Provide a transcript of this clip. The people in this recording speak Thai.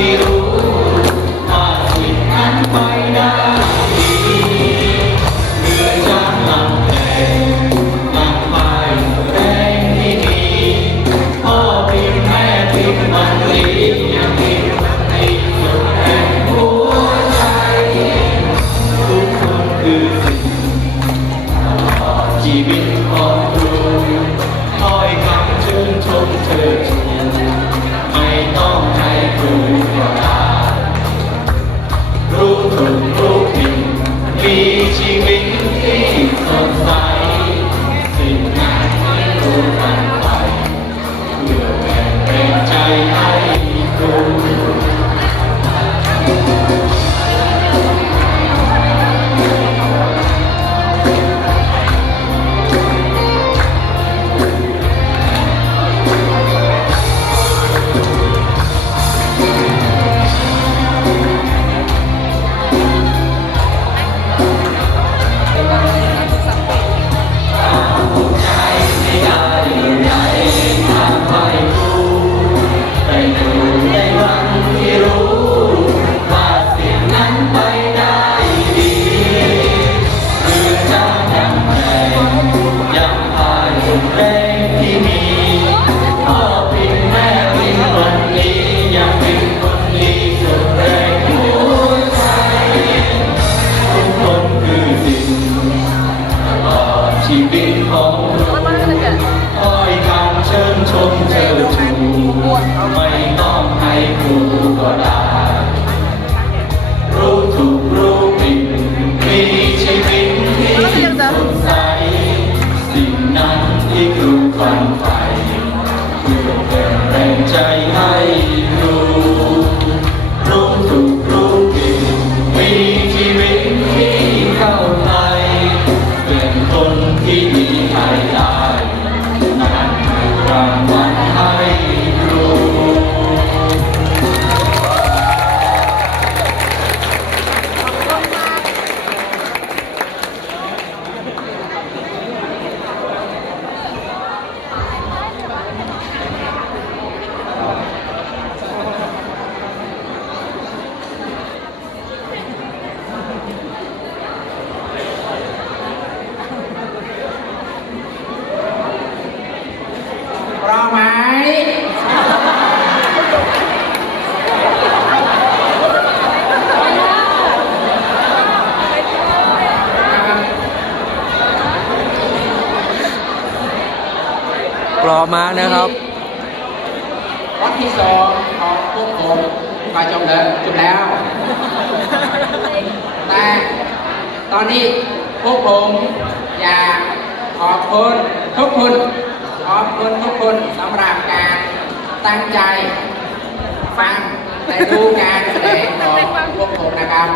ที่รู้ว่าสิ่งนั้นไม่ได้ดีเหนื่อยจนลำแก่ลำไปแรงที่มีพ่อพิมพ์แม่พิมพ์มันดียังพิมพ์มันดีสุดแห่งหัวใจทุกคนคือสิ่งชีวิตของคุณถ้อยคำชื่นชมเธอชูไม่ต้องให้ครูก็ได้รู้ถูกรู้ผิดมีชีวิตที่สดใสสิ่งนั้นไม่รู้กันไปเพื่อแบ่งแรงใจให้ครู ชีวิตของอ้อยคำเชิญชมเชิญชูไม่ต้องให้ครูก็ได้รู้ถูกรู้ผิดมีชีวิตที่สดใสสิ่งนั้นที่ครูฝันใฝ่เพื่อเป็นแรงใจให้ครูรู้ถูกรู้ผิดมีชีวิตที่เข้าใจเป็นคนที่มีใครได้นั่นคือรางวัลให้ครูพร้อมไหมพร้อมมากนะครับ รอบที่สองของพวกผมก็จบแล้วแต่ตอนนี้พวกผมอยากขอบคุณทุกคนขอบคุณทุกคนสำหรับการตั้งใจฟังและดูการแสดงของพวกผมนะครับ